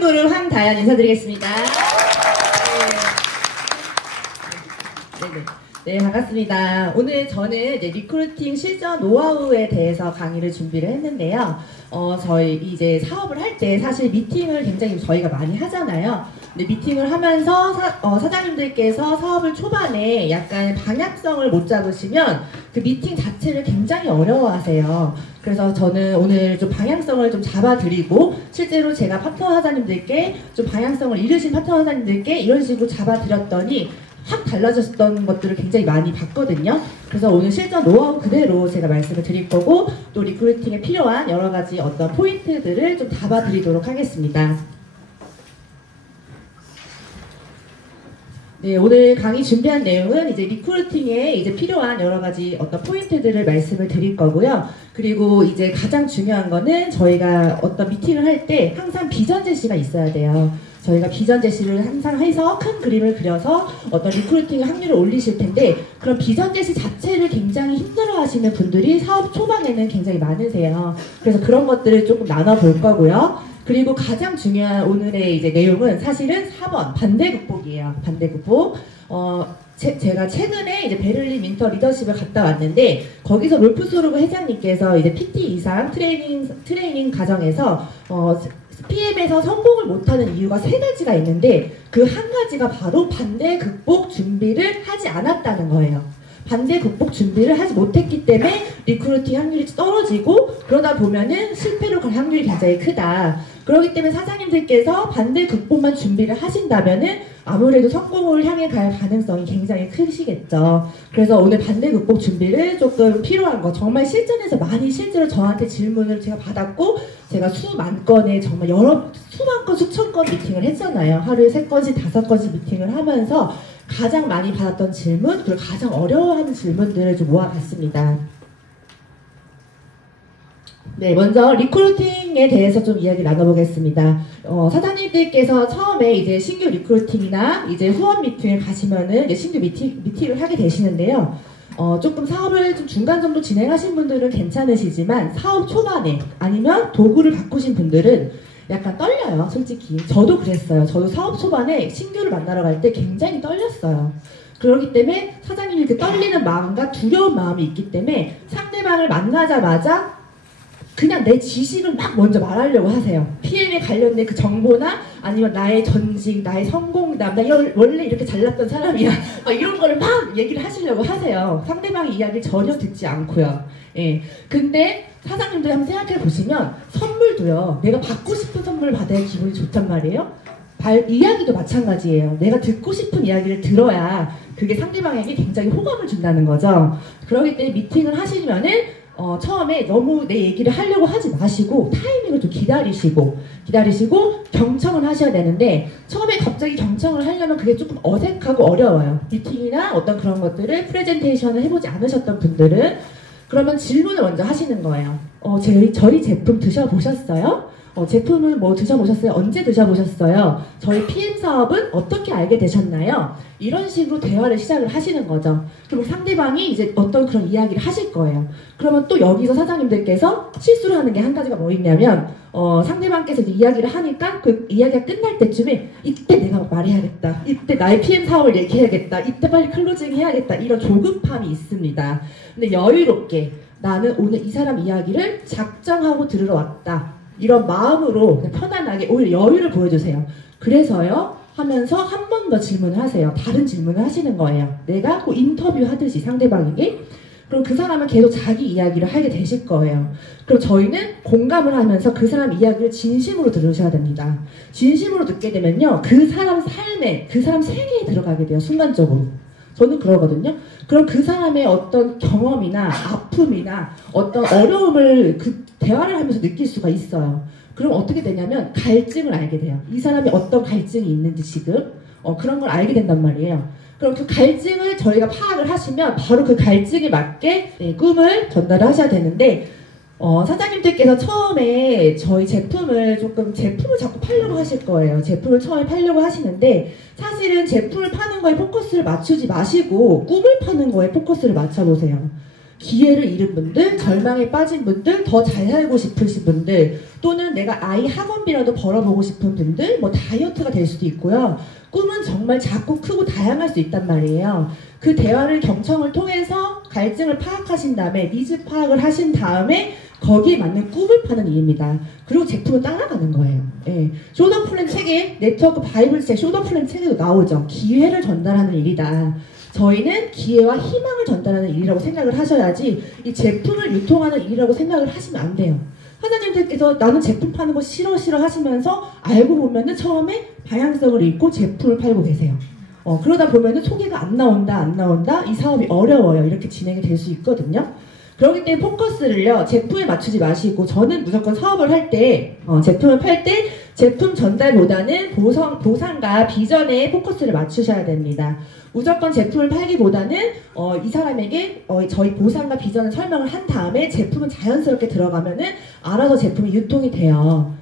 그룹 황다연 인사드리겠습니다. 네, 반갑습니다. 오늘 저는 이제 리크루팅 실전 노하우에 대해서 강의를 준비를 했는데요. 저희 이제 사업을 할 때 사실 미팅을 굉장히 저희가 많이 하잖아요. 근데 미팅을 하면서 사장님들께서 사업을 초반에 약간 방향성을 못 잡으시면 그 미팅 자체를 굉장히 어려워하세요. 그래서 저는 오늘 좀 방향성을 좀 잡아드리고 실제로 제가 파트너 사장님들께 좀 방향성을 잃으신 파트너 사장님들께 이런 식으로 잡아드렸더니 확 달라졌던 것들을 굉장히 많이 봤거든요. 그래서 오늘 실전 노하우 그대로 제가 말씀을 드릴 거고 또 리크루팅에 필요한 여러 가지 어떤 포인트들을 좀 잡아드리도록 하겠습니다. 네, 오늘 강의 준비한 내용은 이제 리크루팅에 이제 필요한 여러 가지 어떤 포인트들을 말씀을 드릴 거고요. 그리고 이제 가장 중요한 거는 저희가 어떤 미팅을 할 때 항상 비전 제시가 있어야 돼요. 저희가 비전 제시를 항상 해서 큰 그림을 그려서 어떤 리크루팅 확률을 올리실 텐데 그런 비전 제시 자체를 굉장히 힘들어 하시는 분들이 사업 초반에는 굉장히 많으세요. 그래서 그런 것들을 조금 나눠볼 거고요. 그리고 가장 중요한 오늘의 이제 내용은 사실은 4번 반대 극복이에요. 반대 극복. 제가 최근에 이제 베를린 윈터 리더십을 갔다 왔는데 거기서 롤프 소르그 회장님께서 이제 PT 이상 트레이닝 과정에서 PM에서 성공을 못하는 이유가 3가지가 있는데 그 한 가지가 바로 반대 극복 준비를 하지 않았다는 거예요. 반대 극복 준비를 하지 못했기 때문에 리크루팅 확률이 떨어지고 그러다 보면은 실패로 갈 확률이 굉장히 크다. 그렇기 때문에 사장님들께서 반대 극복만 준비를 하신다면은 아무래도 성공을 향해 갈 가능성이 굉장히 크시겠죠. 그래서 오늘 반대 극복 준비를 조금 필요한 거 정말 실전에서 많이 실제로 저한테 질문을 제가 받았고 제가 수만 건의 정말 수만 건 수천 건 미팅을 했잖아요. 하루에 3건씩 5건씩 미팅을 하면서 가장 많이 받았던 질문 그리고 가장 어려워하는 질문들을 좀 모아봤습니다. 네, 먼저 리크루팅에 대해서 좀 이야기 나눠보겠습니다. 사장님들께서 처음에 이제 신규 리크루팅이나 이제 후원 미팅을 가시면은 이제 신규 미팅을 하게 되시는데요. 조금 사업을 좀 중간 정도 진행하신 분들은 괜찮으시지만 사업 초반에 아니면 도구를 바꾸신 분들은 약간 떨려요, 솔직히. 저도 그랬어요. 저도 사업 초반에 신규를 만나러 갈 때 굉장히 떨렸어요. 그렇기 때문에 사장님이 그 떨리는 마음과 두려운 마음이 있기 때문에 상대방을 만나자마자 그냥 내 지식을 막 먼저 말하려고 하세요. PM에 관련된 그 정보나 아니면 나의 전직, 나의 성공담, 나 원래 이렇게 잘났던 사람이야. 이런 거를 막 얘기를 하시려고 하세요. 상대방의 이야기를 전혀 듣지 않고요. 예. 근데 사장님들이 한번 생각해 보시면 선물도요. 내가 받고 싶은 선물을 받아야 기분이 좋단 말이에요. 이야기도 마찬가지예요. 내가 듣고 싶은 이야기를 들어야 그게 상대방에게 굉장히 호감을 준다는 거죠. 그렇기 때문에 미팅을 하시면은 처음에 너무 내 얘기를 하려고 하지 마시고 타이밍을 좀 기다리시고 경청을 하셔야 되는데 처음에 갑자기 경청을 하려면 그게 조금 어색하고 어려워요. 미팅이나 어떤 그런 것들을 프레젠테이션을 해보지 않으셨던 분들은 그러면 질문을 먼저 하시는 거예요. 저희 제품 드셔보셨어요? 제품은 뭐 드셔보셨어요? 언제 드셔보셨어요? 저희 PM 사업은 어떻게 알게 되셨나요? 이런 식으로 대화를 시작을 하시는 거죠. 그리고 상대방이 이제 어떤 그런 이야기를 하실 거예요. 그러면 또 여기서 사장님들께서 실수를 하는 게 한 가지가 뭐 있냐면 상대방께서 이제 이야기를 하니까 그 이야기가 끝날 때쯤에 이때 내가 말해야겠다. 이때 나의 PM 사업을 얘기해야겠다. 이때 빨리 클로징 해야겠다. 이런 조급함이 있습니다. 근데 여유롭게 나는 오늘 이 사람 이야기를 작정하고 들으러 왔다. 이런 마음으로 그냥 편안하게 오히려 여유를 보여주세요. 그래서요 하면서 한 번 더 질문을 하세요. 다른 질문을 하시는 거예요. 내가 뭐 인터뷰 하듯이 상대방에게. 그럼 그 사람은 계속 자기 이야기를 하게 되실 거예요. 그럼 저희는 공감을 하면서 그 사람 이야기를 진심으로 들으셔야 됩니다. 진심으로 듣게 되면요 그 사람 삶에 그 사람 세계에 들어가게 돼요. 순간적으로. 저는 그러거든요. 그럼 그 사람의 어떤 경험이나 아픔이나 어떤 어려움을 그 대화를 하면서 느낄 수가 있어요. 그럼 어떻게 되냐면 갈증을 알게 돼요. 이 사람이 어떤 갈증이 있는지 지금 그런 걸 알게 된단 말이에요. 그럼 그 갈증을 저희가 파악을 하시면 바로 그 갈증에 맞게 꿈을 전달을 하셔야 되는데 사장님들께서 처음에 저희 제품을 자꾸 팔려고 하실 거예요. 제품을 처음에 팔려고 하시는데 사실은 제품을 파는 거에 포커스를 맞추지 마시고 꿈을 파는 거에 포커스를 맞춰보세요. 기회를 잃은 분들, 절망에 빠진 분들, 더 잘 살고 싶으신 분들, 또는 내가 아이 학원비라도 벌어보고 싶은 분들, 뭐 다이어트가 될 수도 있고요. 꿈은 정말 작고 크고 다양할 수 있단 말이에요. 그 대화를 경청을 통해서 갈증을 파악하신 다음에 니즈 파악을 하신 다음에 거기에 맞는 꿈을 파는 일입니다. 그리고 제품을 따라가는 거예요. 예. 쇼더 플랜 책에 네트워크 바이블 책 쇼더 플랜 책에도 나오죠. 기회를 전달하는 일이다. 저희는 기회와 희망을 전달하는 일이라고 생각을 하셔야지 이 제품을 유통하는 일이라고 생각을 하시면 안 돼요. 사장님들께서 나는 제품 파는 거 싫어 하시면서 알고 보면은 처음에 방향성을 잃고 제품을 팔고 계세요. 그러다 보면은 소개가 안 나온다 이 사업이 어려워요. 이렇게 진행이 될 수 있거든요. 그렇기 때문에 포커스를요 제품에 맞추지 마시고, 저는 무조건 사업을 할 때 제품을 팔 때 제품 전달보다는 보상과 비전에 포커스를 맞추셔야 됩니다. 무조건 제품을 팔기보다는 이 사람에게 저희 보상과 비전을 설명을 한 다음에 제품은 자연스럽게 들어가면은 알아서 제품이 유통이 돼요.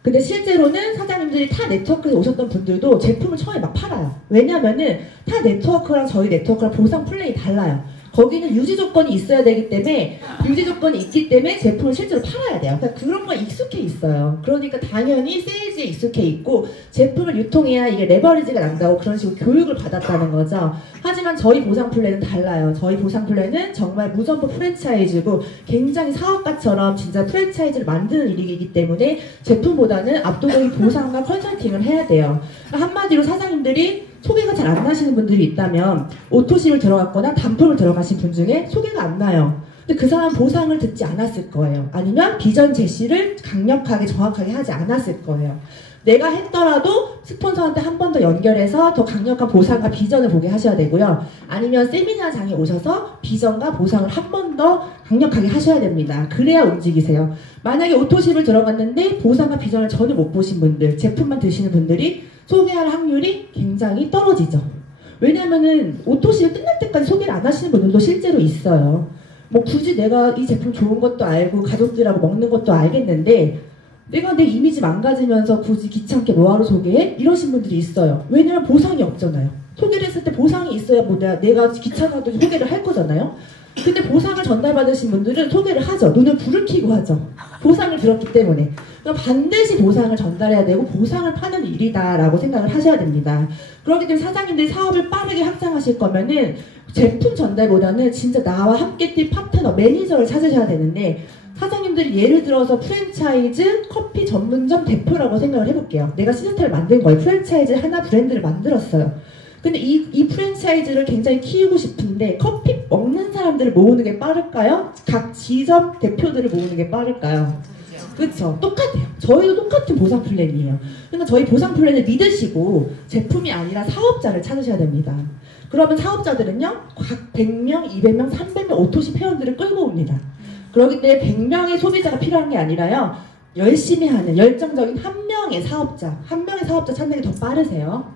근데 실제로는 사장님들이 타 네트워크에 오셨던 분들도 제품을 처음에 막 팔아요. 왜냐면은 타 네트워크랑 저희 네트워크랑 보상 플랜이 달라요. 거기는 유지 조건이 있어야 되기 때문에, 유지 조건이 있기 때문에 제품을 실제로 팔아야 돼요. 그러니까 그런 거 익숙해 있어요. 그러니까 당연히 세일즈에 익숙해 있고 제품을 유통해야 이게 레버리지가 난다고 그런 식으로 교육을 받았다는 거죠. 하지만 저희 보상 플랜은 달라요. 저희 보상 플랜은 정말 무점포 프랜차이즈고 굉장히 사업가처럼 진짜 프랜차이즈를 만드는 일이기 때문에 제품보다는 압도적인 보상과 컨설팅을 해야 돼요. 그러니까 한마디로 사장님들이 소개가 잘 안 나시는 분들이 있다면, 오토십을 들어갔거나 단품을 들어가신 분 중에 소개가 안 나요. 근데 그 사람 보상을 듣지 않았을 거예요. 아니면 비전 제시를 강력하게 정확하게 하지 않았을 거예요. 내가 했더라도 스폰서한테 한 번 더 연결해서 더 강력한 보상과 비전을 보게 하셔야 되고요. 아니면 세미나장에 오셔서 비전과 보상을 한 번 더 강력하게 하셔야 됩니다. 그래야 움직이세요. 만약에 오토십을 들어갔는데 보상과 비전을 전혀 못 보신 분들, 제품만 드시는 분들이 소개할 확률이 굉장히 떨어지죠. 왜냐면은 오토십이 끝날 때까지 소개를 안 하시는 분들도 실제로 있어요. 뭐 굳이 내가 이 제품 좋은 것도 알고 가족들하고 먹는 것도 알겠는데 내가 내 이미지 망가지면서 굳이 귀찮게 뭐하러 소개해? 이러신 분들이 있어요. 왜냐면 보상이 없잖아요. 소개를 했을 때 보상이 있어야 뭐 내가 귀찮아도 소개를 할 거잖아요. 근데 보상을 전달받으신 분들은 소개를 하죠. 눈을 불을 켜고 하죠. 보상을 들었기 때문에. 그럼 반드시 보상을 전달해야 되고 보상을 파는 일이다라고 생각을 하셔야 됩니다. 그렇기 때문에 사장님들이 사업을 빠르게 확장하실 거면은 제품 전달보다는 진짜 나와 함께 뛸 파트너, 매니저를 찾으셔야 되는데, 사장님들이 예를 들어서 프랜차이즈 커피 전문점 대표라고 생각을 해볼게요. 내가 시스템을 만든 거예요. 프랜차이즈 하나 브랜드를 만들었어요. 근데 이 프랜차이즈를 굉장히 키우고 싶은데 커피 먹는 사람들을 모으는 게 빠를까요? 각 지점 대표들을 모으는 게 빠를까요? 그렇죠. 똑같아요. 저희도 똑같은 보상 플랜이에요. 그러니까 저희 보상 플랜을 믿으시고 제품이 아니라 사업자를 찾으셔야 됩니다. 그러면 사업자들은요, 각 100명, 200명, 300명 오토십 회원들을 끌고 옵니다. 그렇기 때문에 100명의 소비자가 필요한 게 아니라요, 열심히 하는 열정적인 한 명의 사업자 찾는 게 더 빠르세요.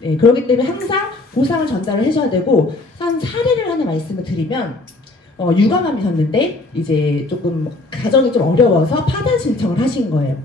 네, 그렇기 때문에 항상 보상을 전달을 하셔야 되고, 한 사례를 하나 말씀을 드리면, 유감암이셨는데 이제 조금 가정이 좀 어려워서 파산 신청을 하신 거예요.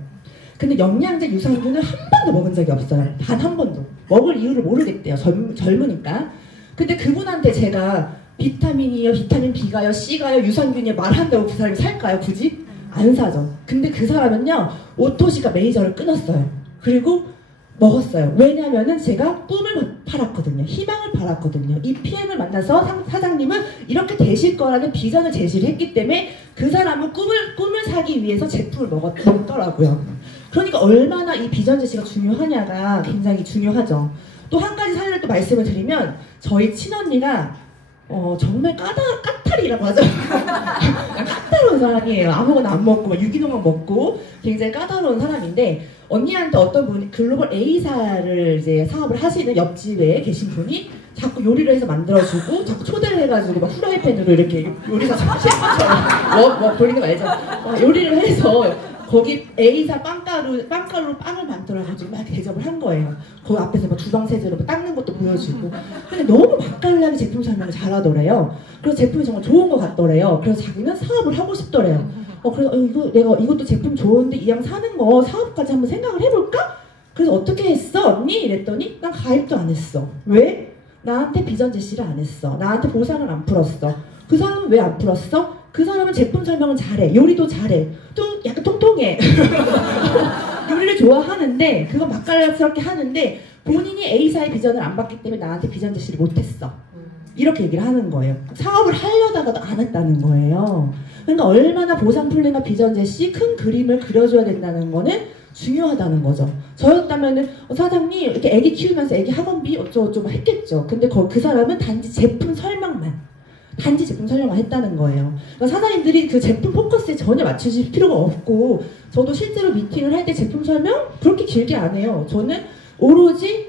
근데 영양제 유산균을 한 번도 먹은 적이 없어요. 단 한 번도. 먹을 이유를 모르겠대요. 젊으니까. 근데 그분한테 제가 비타민이요, 비타민 B가요, C가요, 유산균이요 말한다고 그 사람이 살까요? 굳이? 안 사죠. 근데 그 사람은요, 오토시가 매니저를 끊었어요. 그리고 먹었어요. 왜냐면은 제가 꿈을 팔았거든요. 희망을 팔았거든요. 이 PM을 만나서 사장님은 이렇게 되실 거라는 비전을 제시를 했기 때문에 그 사람은 꿈을 사기 위해서 제품을 먹더라고요. 그러니까 얼마나 이 비전 제시가 중요하냐가 굉장히 중요하죠. 또 한 가지 사례를 또 말씀을 드리면, 저희 친언니가 정말 까탈이라고 하죠. 까다로운 사람이에요. 아무거나 안 먹고 막 유기농만 먹고 굉장히 까다로운 사람인데, 언니한테 어떤 분이 글로벌 A사를 이제 사업을 하시는 옆집에 계신 분이 자꾸 요리를 해서 만들어주고 자꾸 초대를 해가지고 막 후라이팬으로 이렇게 요리사 뭐 돌리는 거 알죠? 요리를 해서 거기 A사 빵가루로 빵을 만들어가지고 막 대접을 한 거예요. 그 앞에서 막 주방 세제로 닦는 것도 보여주고. 근데 너무 맛깔나게 제품 설명을 잘하더래요. 그래서 제품이 정말 좋은 것 같더래요. 그래서 자기는 사업을 하고 싶더래요. 그래서 내가 이것도 제품 좋은데 이왕 사는 거 사업까지 한번 생각을 해볼까? 그래서 어떻게 했어 언니? 이랬더니 난 가입도 안 했어. 왜? 나한테 비전 제시를 안 했어. 나한테 보상을 안 풀었어. 그 사람은 왜 안 풀었어? 그 사람은 제품 설명은 잘해. 요리도 잘해. 또 약간 통통해. 요리를 좋아하는데 그건 맛깔스럽게 하는데 본인이 A사의 비전을 안 받기 때문에 나한테 비전 제시를 못했어. 이렇게 얘기를 하는 거예요. 사업을 하려다가도 안 했다는 거예요. 그러니까 얼마나 보상 플랜과 비전 제시 큰 그림을 그려줘야 된다는 거는 중요하다는 거죠. 저였다면은 사장님 이렇게 애기 키우면서 애기 학원비 어쩌고저쩌고 했겠죠. 근데 그 사람은 단지 제품 설명만 했다는 거예요. 그러니까 사장님들이 그 제품 포커스에 전혀 맞추실 필요가 없고 저도 실제로 미팅을 할 때 제품 설명 그렇게 길게 안 해요. 저는 오로지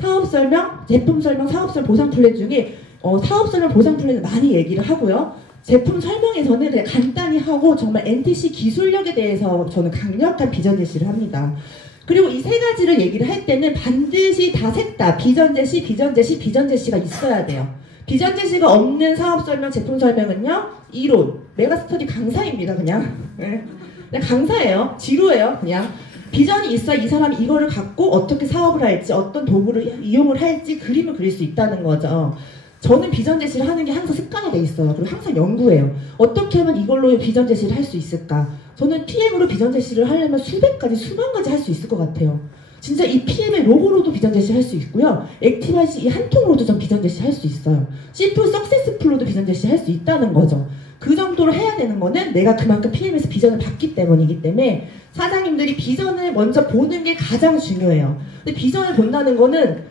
사업 설명, 제품 설명, 사업 설명, 보상 플랜 중에 사업 설명, 보상 플랜을 많이 얘기를 하고요. 제품 설명에서는 그냥 간단히 하고 정말 NTC 기술력에 대해서 저는 강력한 비전 제시를 합니다. 그리고 이 세 가지를 얘기를 할 때는 반드시 다 셋 다 비전 제시, 비전 제시, 비전 제시가 있어야 돼요. 비전 제시가 없는 사업 설명, 제품 설명은요, 이론, 메가스터디 강사입니다, 그냥. 네. 그냥 강사예요. 지루해요, 그냥. 비전이 있어야 이 사람이 이거를 갖고 어떻게 사업을 할지, 어떤 도구를 이용을 할지 그림을 그릴 수 있다는 거죠. 저는 비전 제시를 하는 게 항상 습관이 돼 있어요. 그리고 항상 연구해요. 어떻게 하면 이걸로 비전 제시를 할 수 있을까? 저는 PM으로 비전 제시를 하려면 수백 가지, 수만 가지 할 수 있을 것 같아요. 진짜 이 PM의 로고로도 비전 제시 할 수 있고요. 액티바이스 이 한 통으로도 전 비전 제시 할 수 있어요. 심플 석세스풀로도 비전 제시 할 수 있다는 거죠. 그 정도로 해야 되는 거는 내가 그만큼 PM에서 비전을 받기 때문이기 때문에 사장님들이 비전을 먼저 보는 게 가장 중요해요. 근데 비전을 본다는 거는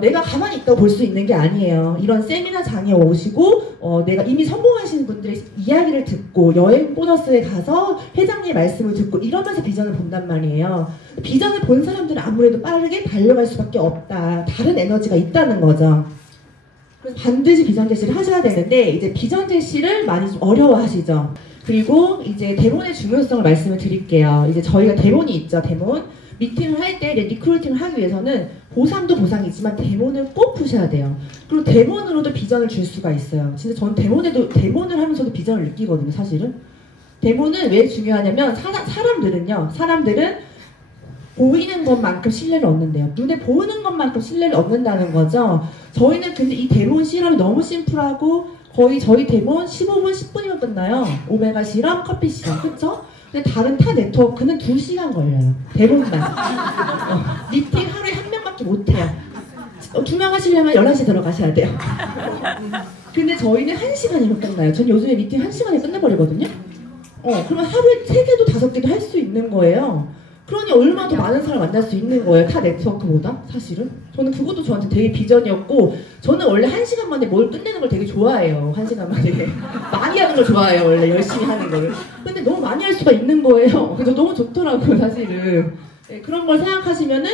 내가 가만히 있다고 볼 수 있는 게 아니에요. 이런 세미나장에 오시고 내가 이미 성공하시는 분들의 이야기를 듣고 여행 보너스에 가서 회장님의 말씀을 듣고 이러면서 비전을 본단 말이에요. 비전을 본 사람들은 아무래도 빠르게 달려갈 수밖에 없다. 다른 에너지가 있다는 거죠. 그래서 반드시 비전 제시를 하셔야 되는데 이제 비전 제시를 많이 좀 어려워하시죠. 그리고 이제 대본의 중요성을 말씀을 드릴게요. 이제 저희가 대본이 있죠. 대본. 미팅을 할 때 리크루팅을 하기 위해서는 보상도 보상이지만 대본을 꼭 푸셔야 돼요. 그리고 대본으로도 비전을 줄 수가 있어요. 진짜 저는 대본을 하면서도 비전을 느끼거든요, 사실은. 대본은 왜 중요하냐면 사람들은 보이는 것만큼 신뢰를 얻는데요. 눈에 보이는 것만큼 신뢰를 얻는다는 거죠. 저희는 근데 이 대본 실험이 너무 심플하고 거의 저희 대본 15분, 10분이면 끝나요. 오메가 실험, 커피 실험, 그쵸? 근데 다른 타 네트워크는 2시간 걸려요. 대본만. 미팅 하루에 한 명밖에 못 해요. 2명 하시려면 11시 들어가셔야 돼요. 근데 저희는 1시간이면 끝나요. 전 요즘에 미팅 1시간에 끝내버리거든요. 그러면 하루에 3개도 5개도 할 수 있는 거예요. 그러니 얼마나 더 많은 사람을 만날 수 있는 거예요. 타 네트워크보다 사실은. 저는 그것도 저한테 되게 비전이었고 저는 원래 1시간 만에 뭘 끝내는 걸 되게 좋아해요. 1시간 만에. 많이 하는 걸 좋아해요. 원래 열심히 하는 거를. 근데 너무 많이 할 수가 있는 거예요. 그래서 너무 좋더라고요. 사실은. 네, 그런 걸 생각하시면은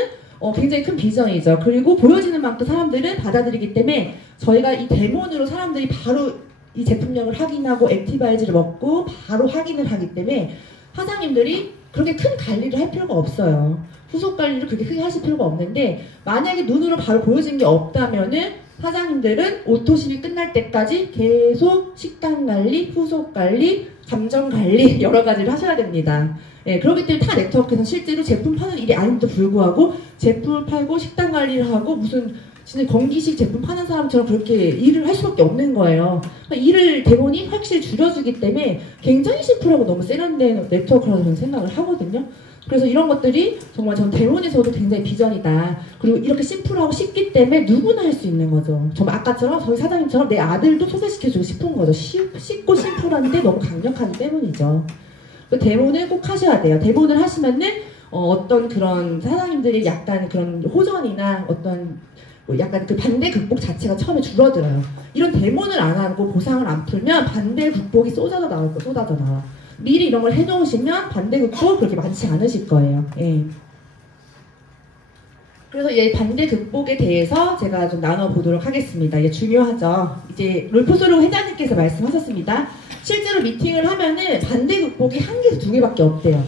굉장히 큰 비전이죠. 그리고 보여지는 만큼 사람들은 받아들이기 때문에 저희가 이 데몬으로 사람들이 바로 이 제품력을 확인하고 액티바이즈를 먹고 바로 확인을 하기 때문에 사장님들이 그렇게 큰 관리를 할 필요가 없어요. 후속 관리를 그렇게 크게 하실 필요가 없는데 만약에 눈으로 바로 보여진 게 없다면은 사장님들은 오토십이 끝날 때까지 계속 식단 관리, 후속 관리, 감정 관리 여러 가지를 하셔야 됩니다. 예, 그렇기 때문에 타 네트워크에서 실제로 제품 파는 일이 아닌데도 불구하고 제품을 팔고 식단 관리를 하고 무슨 진짜 건기식 제품 파는 사람처럼 그렇게 일을 할 수밖에 없는 거예요. 그러니까 일을 대본이 확실히 줄여주기 때문에 굉장히 심플하고 너무 세련된 네트워크라고 저는 생각을 하거든요. 그래서 이런 것들이 정말 전 대본에서도 굉장히 비전이다. 그리고 이렇게 심플하고 쉽기 때문에 누구나 할 수 있는 거죠. 정말 아까처럼 저희 사장님처럼 내 아들도 소개시켜주고 싶은 거죠. 쉽고 심플한데 너무 강력하기 때문이죠. 대본을 꼭 하셔야 돼요. 대본을 하시면은 어떤 그런 사장님들이 약간 그런 호전이나 어떤 약간 그 반대 극복 자체가 처음에 줄어들어요. 이런 대본을 안 하고 보상을 안 풀면 반대 극복이 쏟아져 나올 거, 쏟아져 나와. 미리 이런 걸 해놓으시면 반대 극복 그렇게 많지 않으실 거예요. 예. 그래서 이 반대 극복에 대해서 제가 좀 나눠보도록 하겠습니다. 이게 중요하죠. 이제 롤프소르 회장님께서 말씀하셨습니다. 실제로 미팅을 하면은 반대 극복이 1개에서 2개밖에 없대요.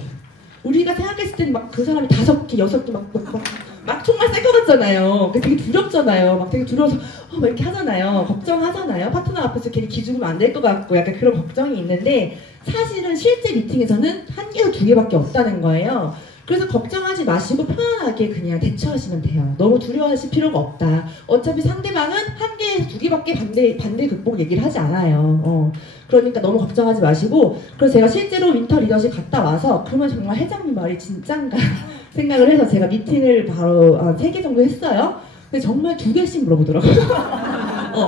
우리가 생각했을 때는 막 그 사람이 5개, 6개 막 정말 셀 것 같잖아요. 되게 두렵잖아요. 막 되게 두려워서 막 이렇게 하잖아요. 걱정하잖아요. 파트너 앞에서 괜히 기죽으면 안 될 것 같고 약간 그런 걱정이 있는데 사실은 실제 미팅에서는 1개에서 2개밖에 없다는 거예요. 그래서 걱정하지 마시고 편안하게 그냥 대처하시면 돼요. 너무 두려워하실 필요가 없다. 어차피 상대방은 한 개, 두 개밖에 반대 극복 얘기를 하지 않아요. 그러니까 너무 걱정하지 마시고, 그래서 제가 실제로 윈터 리더십 갔다 와서 그러면 정말 회장님 말이 진짠가 생각을 해서 제가 미팅을 바로 3개 정도 했어요. 근데 정말 2개씩 물어보더라고요.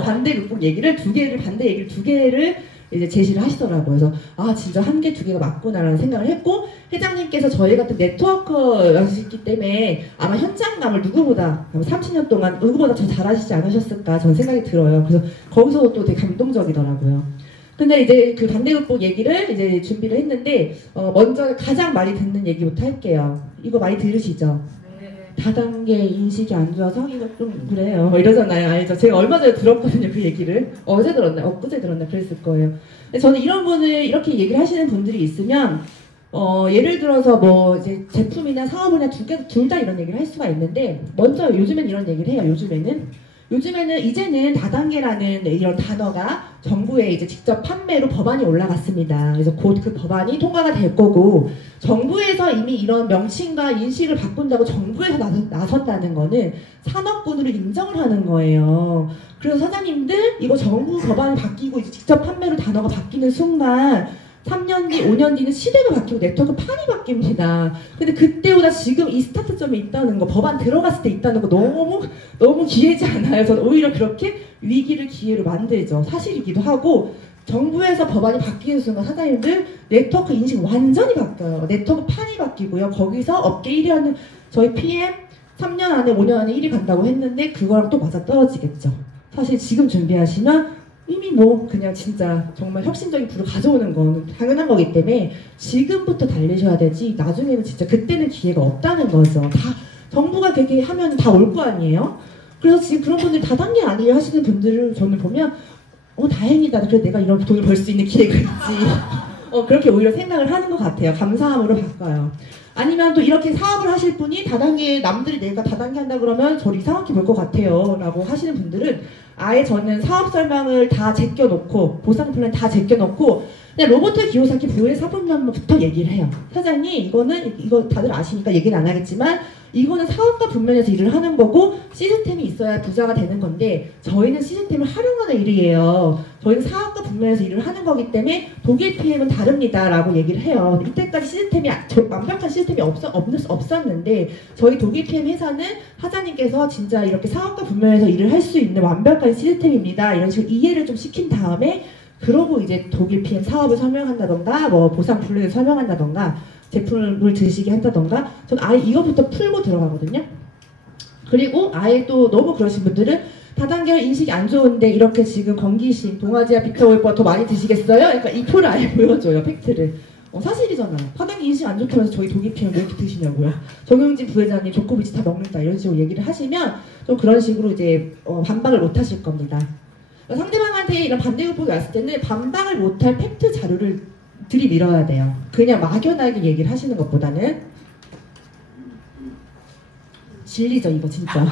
반대 극복 얘기를 2개를, 반대 얘기를 2개를 이제 제시를 하시더라고요. 그래서 아 진짜 1개, 2개가 맞구나라는 생각을 했고, 회장님께서 저희 같은 네트워커였기 때문에 아마 현장감을 누구보다 30년 동안 누구보다 더 잘하시지 않으셨을까 저는 생각이 들어요. 그래서 거기서 또 되게 감동적이더라고요. 근데 이제 그 반대 극복 얘기를 이제 준비를 했는데 먼저 가장 많이 듣는 얘기부터 할게요. 이거 많이 들으시죠? 다단계 인식이 안 좋아서 이거 좀 그래요 이러잖아요. 알죠? 제가 얼마 전에 들었거든요. 그 얘기를 어제 들었나 엊그제 들었나 그랬을 거예요. 근데 저는 이런 분을 이렇게 얘기를 하시는 분들이 있으면 예를 들어서 뭐 이제 제품이나 사업이나 둘 다 이런 얘기를 할 수가 있는데, 먼저 요즘엔 이런 얘기를 해요. 요즘에는 이제는 다단계라는 이런 단어가 정부에 이제 직접 판매로 법안이 올라갔습니다. 그래서 곧 그 법안이 통과가 될 거고, 정부에서 이미 이런 명칭과 인식을 바꾼다고 정부에서 나선다는 거는 산업군으로 인정을 하는 거예요. 그래서 사장님들 이거 정부 법안이 바뀌고 이제 직접 판매로 단어가 바뀌는 순간 3년 뒤, 5년 뒤는 시대가 바뀌고 네트워크 판이 바뀝니다. 근데 그때보다 지금 이 스타트점에 있다는 거, 법안 들어갔을 때 있다는 거 너무 기회지 않아요? 저는 오히려 그렇게 위기를 기회로 만들죠. 사실이기도 하고, 정부에서 법안이 바뀌는 순간 사장님들 네트워크 인식 완전히 바뀌어요. 네트워크 판이 바뀌고요. 거기서 업계 1위 하는 저희 PM 3년 안에 5년 안에 1위 간다고 했는데 그거랑 또 맞아 떨어지겠죠. 사실 지금 준비하시면 이미 뭐 그냥 진짜 정말 혁신적인 불을 가져오는 건 당연한 거기 때문에 지금부터 달리셔야 되지, 나중에는 진짜 그때는 기회가 없다는 거죠. 다 정부가 그렇게 하면 다 올 거 아니에요? 그래서 지금 그런 분들 다단계 아니에요 하시는 분들을 저는 보면 다행이다. 그래도 내가 이런 돈을 벌 수 있는 기회가 있지. 그렇게 오히려 생각을 하는 것 같아요. 감사함으로 바꿔요. 아니면 또 이렇게 사업을 하실 분이 다단계, 남들이 내가 다단계 한다 그러면 저를 이상하게 볼 것 같아요 라고 하시는 분들은 아예 저는 사업 설명을 다 제껴놓고 보상 플랜 다 제껴놓고 그냥 로봇 기호사키 부의 사분면부터 얘기를 해요. 사장님 이거 다들 아시니까 얘기는 안 하겠지만 이거는 사업가 분면에서 일을 하는 거고 시스템이 있어야 부자가 되는 건데 저희는 시스템을 활용하는 일이에요. 저희는 사업가 분면에서 일을 하는 거기 때문에 독일 PM은 다릅니다 라고 얘기를 해요. 이때까지 시스템이 완벽한 시스템이 없었는데 저희 독일 PM 회사는 사장님께서 진짜 이렇게 사업가 분면에서 일을 할 수 있는 완벽한 시스템입니다. 이런 식으로 이해를 좀 시킨 다음에 그러고 이제 독일 PM 사업을 설명한다던가 뭐 보상 플랜을 설명한다던가 제품을 드시게 한다던가 저는 아예 이거부터 풀고 들어가거든요. 그리고 아예 또 너무 그러신 분들은 다단계 인식이 안 좋은데 이렇게 지금 건기신 동아지아 비타오일보다 더 많이 드시겠어요? 그러니까 이 표를 아예 보여줘요. 팩트를. 사실이잖아요. 다단계 인식 안 좋다면서 저희 독일 PM 왜 이렇게 드시냐고요. 정용진 부회장님 조코비치 다 먹는다 이런 식으로 얘기를 하시면 좀 그런 식으로 이제 반박을 못 하실 겁니다. 상대방한테 이런 반대 극복이 왔을 때는 반박을 못할 팩트 자료를 들이밀어야 돼요. 그냥 막연하게 얘기를 하시는 것보다는. 진리죠 이거 진짜.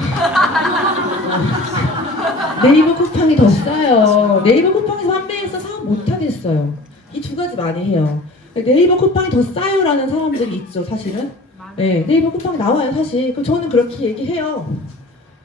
네이버 쿠팡이 더 싸요. 네이버 쿠팡에서 판매해서 사업 못하겠어요. 이 2가지 많이 해요. 네이버 쿠팡이 더 싸요라는 사람들이 있죠 사실은. 네, 네이버 쿠팡이 나와요 사실. 그럼 저는 그렇게 얘기해요.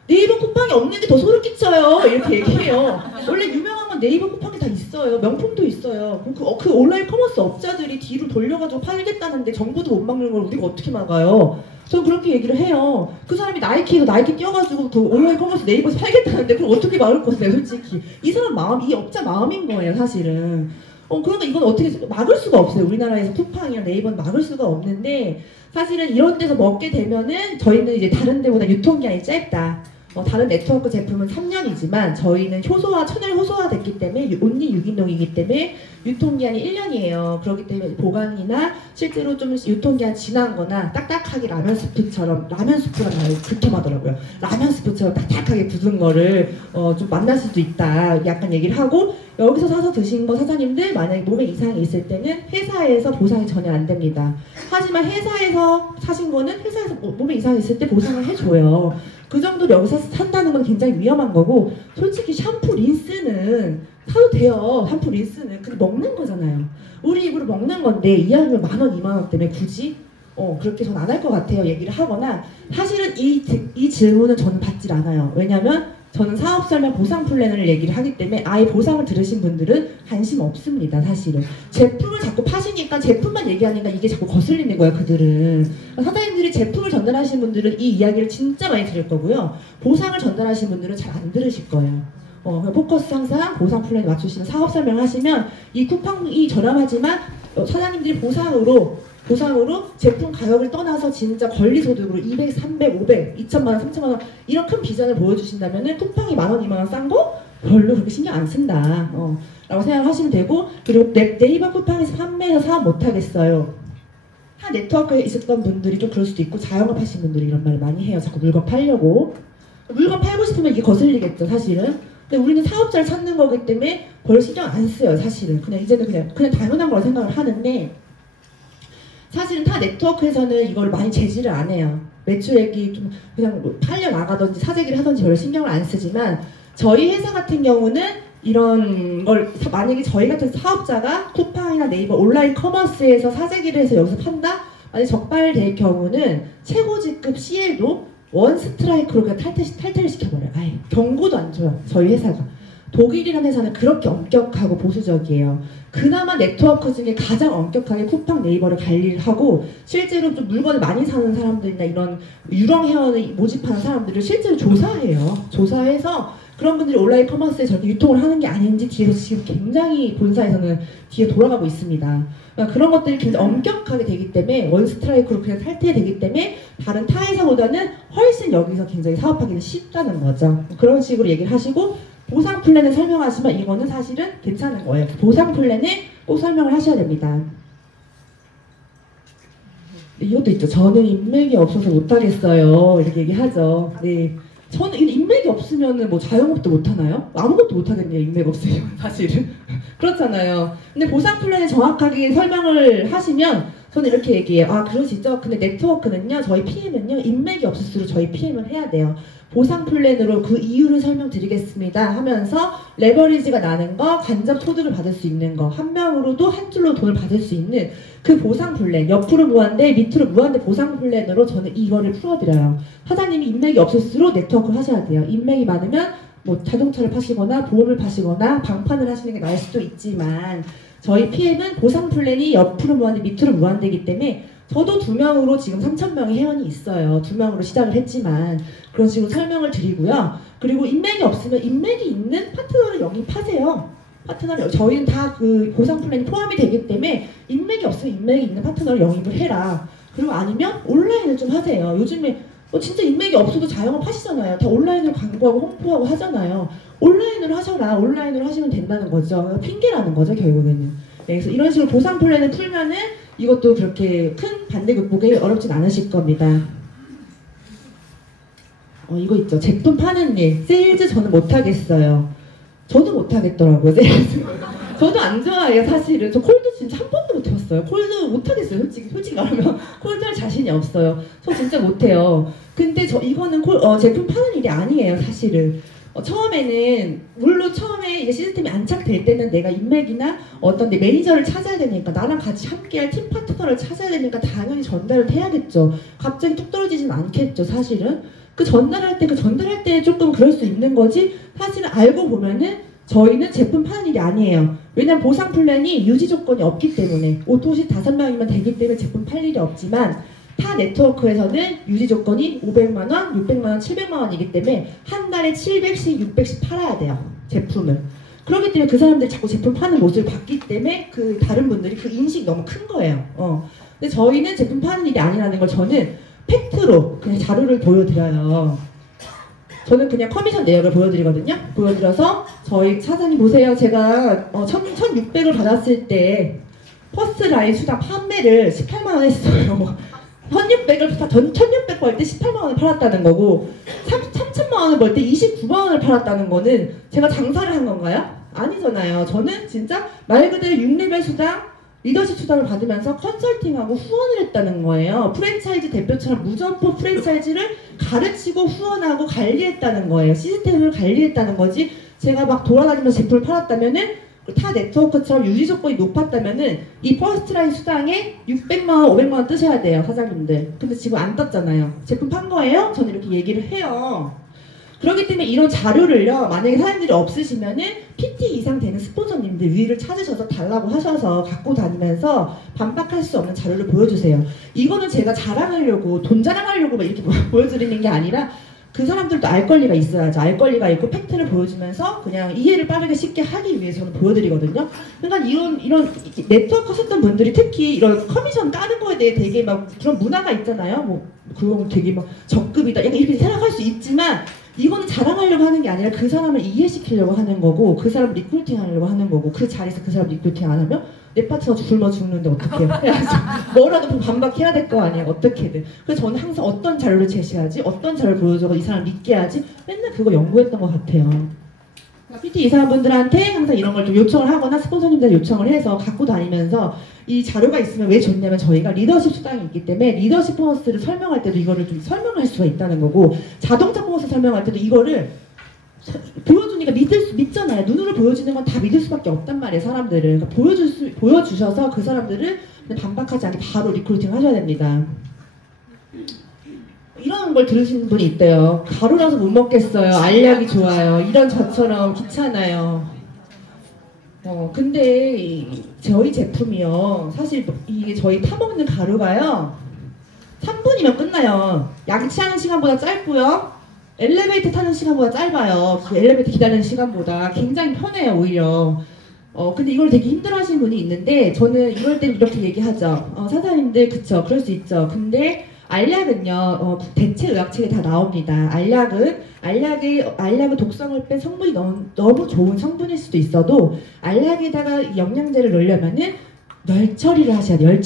네이버 쿠팡이 없는 게 더 소름 끼쳐요 이렇게 얘기해요. 원래 유명한 건 네이버 쿠팡이 다 있어요. 명품도 있어요. 그 온라인 커머스 업자들이 뒤로 돌려가지고 팔겠다는데 정부도 못 막는 걸 우리가 어떻게 막아요? 저는 그렇게 얘기를 해요. 그 사람이 나이키에서 나이키 띄워가지고 그 온라인 커머스 네이버에서 팔겠다는데 그걸 어떻게 막을 거세요 솔직히. 이 사람 마음, 이 업자 마음인 거예요 사실은. 그러니까 이건 어떻게 막을 수가 없어요. 우리나라에서 쿠팡이나 네이버는 막을 수가 없는데 사실은 이런 데서 먹게 되면은 저희는 이제 다른 데보다 유통기한이 짧다. 다른 네트워크 제품은 3년이지만 저희는 천연 효소화 됐기 때문에 온리 유기농이기 때문에 유통기한이 1년이에요. 그렇기 때문에 보관이나 실제로 좀 유통기한 지난 거나 딱딱하게 라면 스프처럼, 라면 스프가 나요. 극혐하더라고요. 라면 스프처럼 딱딱하게 굳은 거를 좀 만날 수도 있다 약간 얘기를 하고, 여기서 사서 드신 거 사장님들 만약에 몸에 이상이 있을 때는 회사에서 보상이 전혀 안 됩니다. 하지만 회사에서 사신 거는 회사에서 몸에 이상이 있을 때 보상을 해줘요. 그 정도로 여기서 산다는 건 굉장히 위험한 거고, 솔직히 샴푸 린스는 사도 돼요. 샴푸 린스는. 근데 먹는 거잖아요. 우리 입으로 먹는 건데 이왕이면 10,000원, 20,000원 때문에 굳이 그렇게 전 안 할 것 같아요. 얘기를 하거나 사실은 이 질문은 저는 받질 않아요. 왜냐면 저는 사업 설명 보상 플랜을 얘기를 하기 때문에 아예 보상을 들으신 분들은 관심 없습니다. 사실은 제품을 자꾸 파시니까 제품만 얘기하니까 이게 자꾸 거슬리는 거예요. 그들은 사장님들이 제품을 전달하시는 분들은 이 이야기를 진짜 많이 들을 거고요. 보상을 전달하시는 분들은 잘 안 들으실 거예요. 포커스 항상 보상 플랜에 맞추시는 사업 설명을 하시면 이 쿠팡이 저렴하지만 사장님들이 보상으로 제품 가격을 떠나서 진짜 권리소득으로 200, 300, 500, 2천만 원, 3천만 원 이런 큰 비전을 보여주신다면은 쿠팡이 10,000원, 20,000원 싼 거 별로 그렇게 신경 안 쓴다 라고 생각을 하시면 되고, 그리고 네이버 쿠팡에서 판매해서 사업 못하겠어요. 타 네트워크에 있었던 분들이 좀 그럴 수도 있고 자영업 하신 분들이 이런 말을 많이 해요. 자꾸 물건 팔려고. 물건 팔고 싶으면 이게 거슬리겠죠 사실은. 근데 우리는 사업자를 찾는 거기 때문에 별로 신경 안 써요 사실은. 그냥 이제는 그냥 당연한 거라 생각을 하는데, 사실은 타 네트워크에서는 이걸 많이 제지를 안 해요. 매출액이 좀 그냥 뭐 팔려 나가든지 사재기를 하든지 별로 신경을 안 쓰지만, 저희 회사 같은 경우는 이런 걸 만약에 저희 같은 사업자가 쿠팡이나 네이버 온라인 커머스에서 사재기를 해서 여기서 판다? 만약에 적발될 경우는 최고직급 CL도 원 스트라이크로 그냥 탈퇴를 시켜버려요. 아예 경고도 안 줘요 저희 회사가. 독일이라는 회사는 그렇게 엄격하고 보수적이에요. 그나마 네트워크 중에 가장 엄격하게 쿠팡 네이버를 관리를 하고, 실제로 좀 물건을 많이 사는 사람들이나 이런 유령 회원을 모집하는 사람들을 실제로 조사해요. 조사해서 그런 분들이 온라인 커머스에 저렇게 유통을 하는 게 아닌지 뒤에서 지금 굉장히 본사에서는 뒤에 돌아가고 있습니다. 그러니까 그런 것들이 굉장히 엄격하게 되기 때문에 원 스트라이크로 그냥 탈퇴되기 때문에 다른 타 회사보다는 훨씬 여기서 굉장히 사업하기는 쉽다는 거죠. 그런 식으로 얘기를 하시고, 보상 플랜을 설명하시면 이거는 사실은 괜찮은 거예요. 보상 플랜을 꼭 설명을 하셔야 됩니다. 이것도 있죠. 저는 인맥이 없어서 못하겠어요. 이렇게 얘기하죠. 네. 저는 인맥이 없으면 뭐 자영업도 못하나요? 아무것도 못하겠네요. 인맥 없으면 사실은. 그렇잖아요. 근데 보상 플랜을 정확하게 설명을 하시면 저는 이렇게 얘기해요. 아 그러시죠? 근데 네트워크는요, 저희 PM은요 인맥이 없을수록 저희 PM을 해야 돼요. 보상 플랜으로 그 이유를 설명드리겠습니다 하면서 레버리지가 나는 거, 간접 소득을 받을 수 있는 거, 한 명으로도 한 줄로 돈을 받을 수 있는 그 보상 플랜, 옆으로 무한대 밑으로 무한대 보상 플랜으로 저는 이거를 풀어드려요. 사장님이 인맥이 없을수록 네트워크를 하셔야 돼요. 인맥이 많으면 뭐 자동차를 파시거나 보험을 파시거나 방판을 하시는 게 나을 수도 있지만, 저희 PM은 보상 플랜이 옆으로 무한대 밑으로 무한대이기 때문에 저도 2명으로 지금 3,000명의 회원이 있어요. 2명으로 시작을 했지만 그런 식으로 설명을 드리고요. 그리고 인맥이 없으면 인맥이 있는 파트너를 영입하세요. 파트너를 저희는 다 그 보상 플랜이 포함이 되기 때문에 인맥이 없으면 인맥이 있는 파트너를 영입을 해라. 그리고 아니면 온라인을 좀 하세요. 요즘에 진짜 인맥이 없어도 자영업 하시잖아요. 다 온라인으로 광고하고 홍보하고 하잖아요. 온라인으로 하셔라. 온라인으로 하시면 된다는 거죠. 핑계라는 거죠 결국에는. 네, 그래서 이런 식으로 보상 플랜을 풀면은 이것도 그렇게 큰 반대 극복이 어렵진 않으실 겁니다. 이거 있죠. 제품 파는 일. 세일즈 저는 못하겠어요. 저도 못하겠더라고요. 세일즈. 저도 안 좋아해요 사실은. 저 콜드 진짜 한 번도 못 해봤어요. 콜드 못하겠어요. 솔직히 말하면 콜드 할 자신이 없어요. 저 진짜 못해요. 근데 이거는 제품 파는 일이 아니에요 사실은. 처음에는 물론 처음에 이제 시스템이 안착될 때는 내가 인맥이나 어떤 내 매니저를 찾아야 되니까, 나랑 같이 함께할 팀 파트너를 찾아야 되니까 당연히 전달을 해야겠죠. 갑자기 뚝 떨어지진 않겠죠 사실은. 전달할 때 조금 그럴 수 있는 거지, 사실은 알고 보면은 저희는 제품 파는 일이 아니에요. 왜냐면 보상 플랜이 유지 조건이 없기 때문에, 오토시 5명이면 되기 때문에 제품 팔 일이 없지만, 타 네트워크에서는 유지 조건이 500만원, 600만원, 700만원이기 때문에 한 달에 700씩, 600씩 팔아야 돼요. 제품을. 그렇기 때문에 그 사람들이 자꾸 제품 파는 모습을 봤기 때문에 그 다른 분들이 그 인식이 너무 큰 거예요. 근데 저희는 제품 파는 일이 아니라는 걸 저는 팩트로 그냥 자료를 보여드려요. 저는 그냥 커미션 내역을 보여드리거든요. 보여드려서 저희 사장님 보세요. 제가 1,600을 받았을 때 퍼스트 라인 수당 판매를 18만원 했어요. 1,600 벌 때 18만원을 팔았다는 거고, 3,000만원을 벌 때 29만원을 팔았다는 거는 제가 장사를 한 건가요? 아니잖아요. 저는 진짜 말 그대로 6레벨 수당, 리더십 수당을 받으면서 컨설팅하고 후원을 했다는 거예요. 프랜차이즈 대표처럼 무점포 프랜차이즈를 가르치고 후원하고 관리했다는 거예요. 시스템을 관리했다는 거지, 제가 막 돌아다니면서 제품을 팔았다면은 타 네트워크처럼 유지 조건이 높았다면은 이 퍼스트라인 수당에 600만원, 500만원 뜨셔야 돼요, 사장님들. 근데 지금 안 떴잖아요. 제품 판 거예요? 저는 이렇게 얘기를 해요. 그렇기 때문에 이런 자료를요, 만약에 사장님들이 없으시면은 PT 이상 되는 스폰서님들 위를 찾으셔서 달라고 하셔서 갖고 다니면서 반박할 수 없는 자료를 보여주세요. 이거는 제가 자랑하려고, 돈 자랑하려고 막 이렇게 보여드리는 게 아니라 그 사람들도 알 권리가 있어야죠. 알 권리가 있고 팩트를 보여주면서 그냥 이해를 빠르게 쉽게 하기 위해서 저는 보여드리거든요. 그러니까 이런 네트워크 하셨던 분들이 특히 이런 커미션 따는 거에 대해 되게 막 그런 문화가 있잖아요. 뭐 그건 되게 막 적급이다 약간 이렇게 생각할 수 있지만 이거는 자랑하려고 하는 게 아니라 그 사람을 이해시키려고 하는 거고 그 사람을 리크루팅 하려고 하는 거고 그 자리에서 그 사람 리크루팅 안 하면 내 파트너 굶어 죽는데 어떡해요? 뭐라도 반박해야 될 거 아니에요? 어떻게든. 그래서 저는 항상 어떤 자료를 제시하지? 어떤 자료를 보여줘서 이 사람 믿게 하지? 맨날 그거 연구했던 것 같아요. PT 이사분들한테 항상 이런 걸 좀 요청을 하거나 스폰서님들 요청을 해서 갖고 다니면서 이 자료가 있으면 왜 좋냐면 저희가 리더십 수당이 있기 때문에 리더십 보너스를 설명할 때도 이거를 좀 설명할 수가 있다는 거고 자동차 보너스 설명할 때도 이거를 보여주니까 믿잖아요. 눈으로 보여주는 건 다 믿을 수밖에 없단 말이에요, 사람들을. 그러니까 보여주셔서 그 사람들을 반박하지 않게 바로 리크루팅 하셔야 됩니다. 이런 걸 들으시는 분이 있대요. 가루라서 못 먹겠어요. 알약이 좋아요. 이런 저처럼 귀찮아요. 근데 저희 제품이요. 사실 이게 저희 타먹는 가루가요. 3분이면 끝나요. 양치하는 시간보다 짧고요. 엘리베이터 타는 시간보다 짧아요. 그 엘리베이터 기다리는 시간보다 굉장히 편해요, 오히려. 근데 이걸 되게 힘들어 하시는 분이 있는데 저는 이럴 땐 이렇게 얘기하죠. 사장님들 그쵸, 그럴 수 있죠. 근데 알약은요, 대체 의학책에 다 나옵니다. 알약은 독성을 뺀 성분이 너무 좋은 성분일 수도 있어도 알약에다가 영양제를 넣으려면은 열 처리를 하셔야 돼요. 열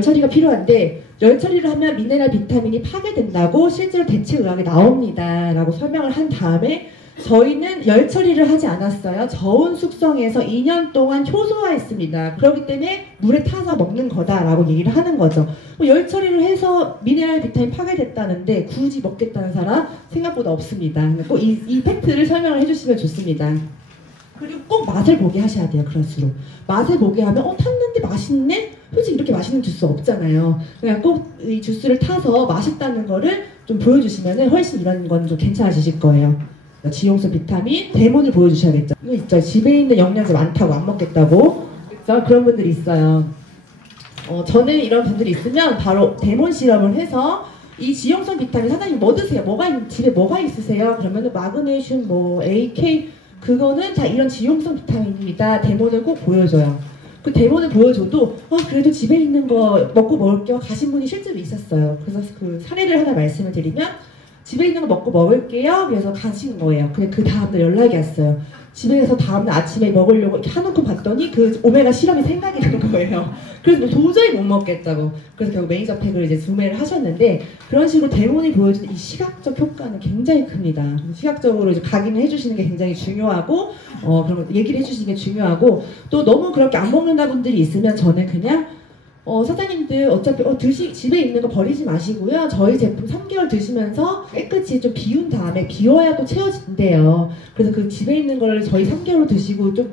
처리가 필요한데 열 처리를 하면 미네랄 비타민이 파괴된다고 실제로 대체 의학에 나옵니다 라고 설명을 한 다음에 저희는 열 처리를 하지 않았어요. 저온 숙성해서 2년 동안 효소화했습니다. 그렇기 때문에 물에 타서 먹는 거다라고 얘기를 하는 거죠. 열 처리를 해서 미네랄 비타민 파괴됐다는데 굳이 먹겠다는 사람 생각보다 없습니다. 꼭 이 팩트를 설명을 해주시면 좋습니다. 그리고 꼭 맛을 보게 하셔야 돼요. 그럴수록 맛을 보게 하면 탔는데 맛있네? 솔직히 이렇게 맛있는 주스 없잖아요. 그냥 꼭 이 주스를 타서 맛있다는 거를 좀 보여주시면 훨씬 이런 건 좀 괜찮아지실 거예요. 지용성 비타민, 데몬을 보여주셔야겠죠. 이거 있죠. 집에 있는 영양제 많다고 안 먹겠다고. 그래서 그런 분들이 있어요. 저는 이런 분들이 있으면 바로 데몬 시럽을 해서 이 지용성 비타민 사장님 뭐 드세요? 집에 뭐가 있으세요? 그러면은 마그네슘, 뭐 AK 그거는 다 이런 지용성 비타민입니다. 데몬을 꼭 보여줘요. 그 데몬을 보여줘도 그래도 집에 있는 거 먹고 먹을게요 가신 분이 실제로 있었어요. 그래서 그 사례를 하나 말씀을 드리면 집에 있는 거 먹고 먹을게요. 그래서 가신 거예요. 근데 그 다음날 연락이 왔어요. 집에서 다음날 아침에 먹으려고 이렇게 한움큼 봤더니 그 오메가 시럽이 생각이 난 거예요. 그래서 도저히 못 먹겠다고. 그래서 결국 매니저 팩을 이제 구매를 하셨는데 그런 식으로 데몬이 보여주는 이 시각적 효과는 굉장히 큽니다. 시각적으로 이제 각인을 해주시는 게 굉장히 중요하고 그런 얘기를 해주시는 게 중요하고 또 너무 그렇게 안 먹는다 분들이 있으면 저는 그냥 사장님들 어차피 집에 있는 거 버리지 마시고요. 저희 제품 3개월 드시면서 깨끗이 좀 비운 다음에 비워야 또 채워진대요. 그래서 그 집에 있는 거를 저희 3개월 드시고 좀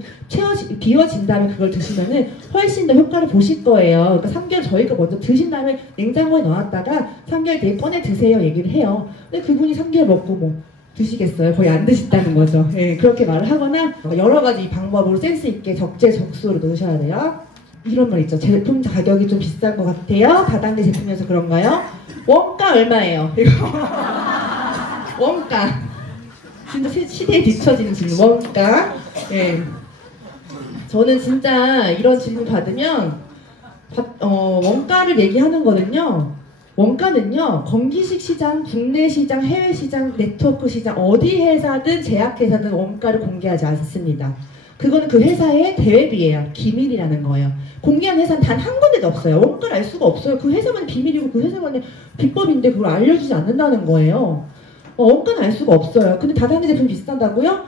비워진 다음에 그걸 드시면은 훨씬 더 효과를 보실 거예요. 그러니까 3개월 저희 거 먼저 드신 다음에 냉장고에 넣었다가 3개월 뒤에 꺼내 드세요 얘기를 해요. 근데 그분이 3개월 먹고 뭐 드시겠어요? 거의 안 드신다는 거죠. 예, 그렇게 말을 하거나 여러 가지 방법으로 센스 있게 적재적소로 넣으셔야 돼요. 이런 말 있죠. 제품 가격이 좀 비싼 것 같아요. 다단계 제품이어서 그런가요? 원가 얼마예요? 이거 원가 진짜 시대에 뒤처지는 질문. 원가. 예. 저는 진짜 이런 질문 받으면 원가를 얘기하는 거는요. 원가는요. 건기식 시장, 국내 시장, 해외 시장, 네트워크 시장 어디 회사든 제약회사든 원가를 공개하지 않습니다. 그거는 그 회사의 대외비예요. 기밀이라는 거예요. 공개한 회사는 단 한 군데도 없어요. 원가를 알 수가 없어요. 그 회사만 비밀이고 그 회사만의 비법인데 그걸 알려주지 않는다는 거예요. 원가는 알 수가 없어요. 근데 다단계 제품 비싼다고요?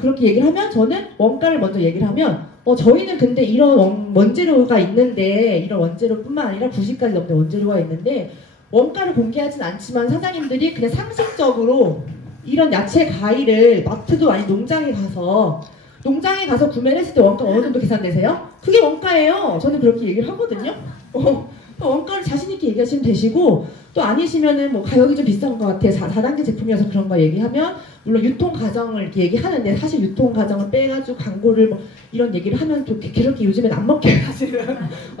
그렇게 얘기를 하면 저는 원가를 먼저 얘기를 하면 저희는 근데 이런 원재료가 있는데 이런 원재료뿐만 아니라 90가지 넘는 원재료가 있는데 원가를 공개하진 않지만 사장님들이 그냥 상식적으로 이런 야채 과일을 마트도 아닌 농장에 가서 농장에 가서 구매를 했을 때 원가 어느 정도 계산되세요? 그게 원가예요. 저는 그렇게 얘기를 하거든요. 원가를 자신있게 얘기하시면 되시고, 또 아니시면은 뭐 가격이 좀 비싼 것 같아요. 4단계 제품이어서 그런 거 얘기하면, 물론 유통 과정을 이렇게 얘기하는데, 사실 유통 과정을 빼가지고 광고를 뭐 이런 얘기를 하면 또 그렇게 요즘엔 안 먹혀요, 사실은.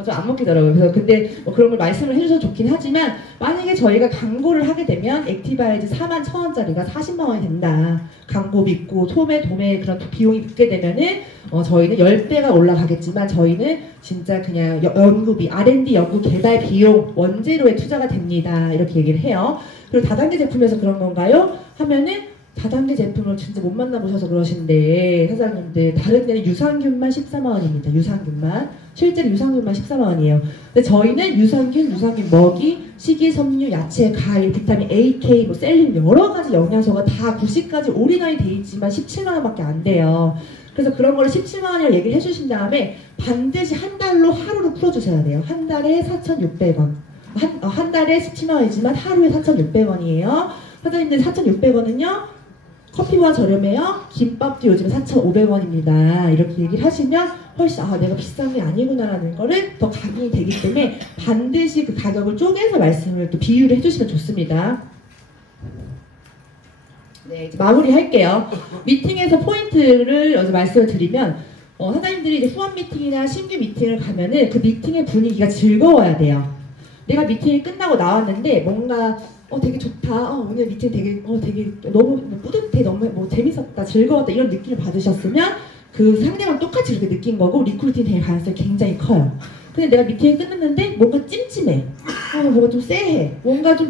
좀 안 먹히더라고요. 그래서 근데 뭐 그런 걸 말씀을 해주셔서 좋긴 하지만, 만약에 저희가 광고를 하게 되면 액티바이즈 41,000원짜리가 40만 원이 된다. 광고 믿고 소매, 도매 그런 비용이 붙게 되면은 저희는 10배가 올라가겠지만, 저희는 진짜 그냥 연구비, R&D 연구 개발 비용, 원재료에 투자가 됩니다. 이렇게 얘기를 해요. 그리고 다단계 제품에서 그런 건가요? 하면은 다단계 제품을 진짜 못 만나보셔서 그러신데, 사장님들 다른 데는 유산균만 14만 원입니다. 유산균만. 실제로 유산균만 14만 원이에요. 근데 저희는 유산균, 먹이, 식이섬유, 야채, 과일, 비타민 A, K, 뭐 셀린 여러 가지 영양소가 다 90가지 올인원이 돼 있지만 17만 원밖에 안 돼요. 그래서 그런 거를 17만 원이라고 얘기를 해주신 다음에 반드시 한 달로 하루로 풀어주셔야 돼요. 한 달에 4,600원. 한 달에 17만 원이지만 하루에 4,600원이에요. 사장님들 4,600원은요. 커피보다 저렴해요. 김밥도 요즘 4,500원입니다. 이렇게 얘기를 하시면 훨씬 내가 비싼 게 아니구나라는 거를 더 각인이 되기 때문에 반드시 그 가격을 쪼개서 말씀을 또 비유를 해주시면 좋습니다. 네, 이제 마무리 할게요. 미팅에서 포인트를 여기서 말씀을 드리면 사장님들이 이제 후원 미팅이나 신규 미팅을 가면은 그 미팅의 분위기가 즐거워야 돼요. 내가 미팅이 끝나고 나왔는데 뭔가 되게 좋다. 오늘 미팅 되게 너무 뿌듯해. 너무 재밌었다. 즐거웠다. 이런 느낌을 받으셨으면 그 상대방 똑같이 그렇게 느낀 거고 리크루팅 될 가능성이 굉장히 커요. 근데 내가 미팅이 끝났는데 뭔가 찜찜해. 뭔가 좀 쎄해. 뭔가 좀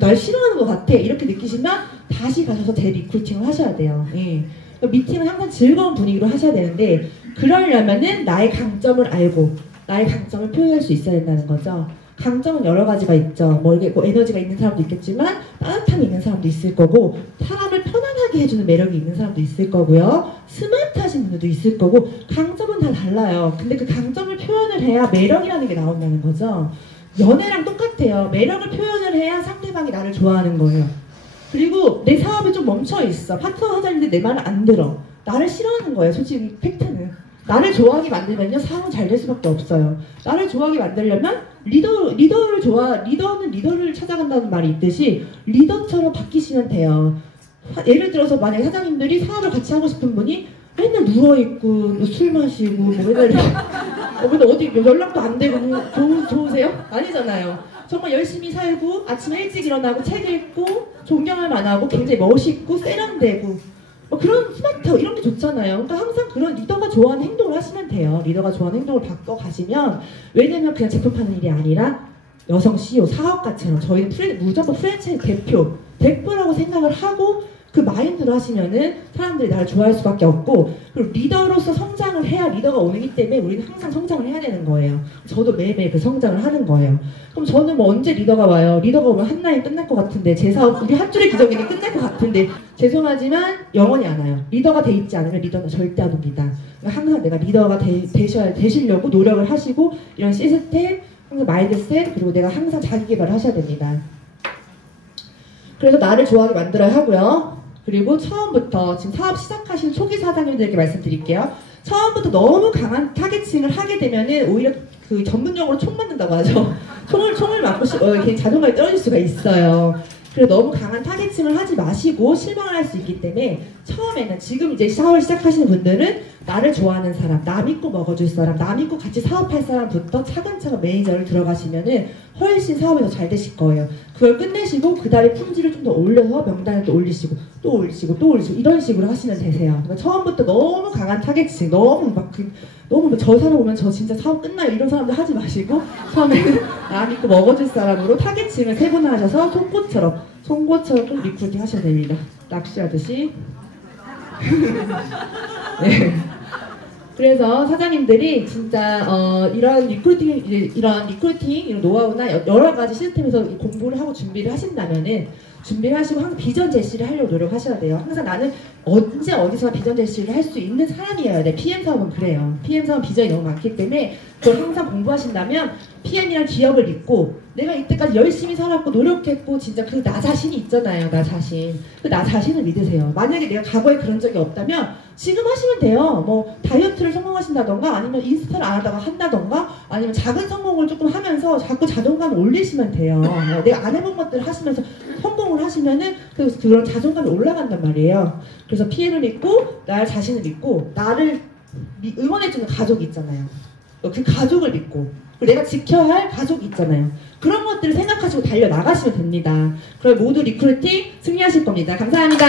날 싫어하는 것 같아. 이렇게 느끼시면 다시 가셔서 재리크루팅을 하셔야 돼요. 예. 미팅은 항상 즐거운 분위기로 하셔야 되는데 그러려면은 나의 강점을 알고 나의 강점을 표현할 수 있어야 된다는 거죠. 강점은 여러 가지가 있죠. 이게 에너지가 있는 사람도 있겠지만 따뜻함이 있는 사람도 있을 거고 사람을 편안하게 해주는 매력이 있는 사람도 있을 거고요. 스마트하신 분들도 있을 거고 강점은 다 달라요. 근데 그 강점을 표현을 해야 매력이라는 게 나온다는 거죠. 연애랑 똑같아요. 매력을 표현을 해야 상대방이 나를 좋아하는 거예요. 그리고 내 사업이 좀 멈춰있어. 파트너 사장인데 내 말을 안 들어. 나를 싫어하는 거예요. 솔직히 팩트는. 나를 좋아하게 만들면요 사업은 잘 될 수밖에 없어요. 나를 좋아하게 만들려면 리더는 리더를 찾아간다는 말이 있듯이 리더처럼 바뀌시면 돼요. 예를 들어서 만약에 사장님들이 사업을 같이 하고 싶은 분이 맨날 누워있고 술 마시고 맨날 어디 연락도 안 되고 좋으세요? 아니잖아요. 정말 열심히 살고 아침에 일찍 일어나고 책 읽고 존경할 만하고 굉장히 멋있고 세련되고 그런 스마트 이런 게 좋잖아요. 그러니까 항상 그런 리더가 좋아하는 행동을 하시면 돼요. 리더가 좋아하는 행동을 바꿔가시면 왜냐면 그냥 제품 파는 일이 아니라 여성 CEO 사업가처럼 저희는 무조건 프랜차이즈 대표라고 생각을 하고 그 마인드로 하시면은 사람들이 나를 좋아할 수밖에 없고 그리고 리더로서 성장을 해야 리더가 오기 때문에 우리는 항상 성장을 해야 되는 거예요. 저도 매일매일 그 성장을 하는 거예요. 그럼 저는 언제 리더가 와요? 리더가 오면 한 라인 끝날 것 같은데 제 사업 우리 한 줄의 기적이니 끝날 것 같은데 죄송하지만 영원히 안 와요. 리더가 돼 있지 않으면 리더는 절대 안 옵니다. 그러니까 항상 내가 리더가 되시려고 노력을 하시고 이런 시스템, 항상 마인드셋 그리고 내가 항상 자기 개발을 하셔야 됩니다. 그래서 나를 좋아하게 만들어야 하고요. 그리고 처음부터 지금 사업 시작하신 초기 사장님들에게 말씀드릴게요. 처음부터 너무 강한 타겟팅을 하게 되면은 오히려 그 전문용어로 총 맞는다고 하죠. 총을 맞고 자존감이 떨어질 수가 있어요. 그래서 너무 강한 타겟팅을 하지 마시고 실망을 할 수 있기 때문에 처음에는 지금 이제 사업을 시작하시는 분들은 나를 좋아하는 사람, 나 믿고 먹어줄 사람, 나 믿고 같이 사업할 사람부터 차근차근 매니저를 들어가시면은 훨씬 사업이 더 잘 되실 거예요. 그걸 끝내시고 그 다음에 품질을 좀 더 올려서 명단을 또 올리시고 또 올리시고 또 올리시고 이런 식으로 하시면 되세요. 그러니까 처음부터 너무 강한 타겟팅, 너무 저 사람 오면 저 진짜 사업 끝나요 이런 사람들 하지 마시고 처음에는 나 믿고 먹어줄 사람으로 타겟팅을 세 번 하셔서 송곳처럼 좀 리크루팅 하셔야 됩니다. 낚시하듯이. 네. 그래서 사장님들이 진짜 이런 리크루팅 이런 노하우나 여러 가지 시스템에서 공부를 하고 준비를 하신다면은 준비를 하시고 항상 비전 제시를 하려고 노력하셔야 돼요. 항상 나는 언제 어디서 비전 제시를 할 수 있는 사람이어야 돼. PM 사업은 그래요. PM 사업은 비전이 너무 많기 때문에 그걸 항상 공부하신다면 PM이란 기업을 믿고 내가 이때까지 열심히 살았고 노력했고 진짜 그 나 자신이 있잖아요. 나 자신. 그 나 자신을 믿으세요. 만약에 내가 과거에 그런 적이 없다면 지금 하시면 돼요. 뭐 다이어트를 성공하신다던가 아니면 인스타를 안 하다가 한다던가 아니면 작은 성공을 조금 하면서 자꾸 자존감을 올리시면 돼요. 내가 안 해본 것들을 하시면서 성공을 하시면은 그런 자존감이 올라간단 말이에요. 그래서 피해를 믿고 나 자신을 믿고 나를 응원해주는 가족이 있잖아요. 그 가족을 믿고 그리고 내가 지켜야 할 가족이 있잖아요. 그런 것들을 생각하시고 달려나가시면 됩니다. 그럼 모두 리크루팅 승리하실 겁니다. 감사합니다.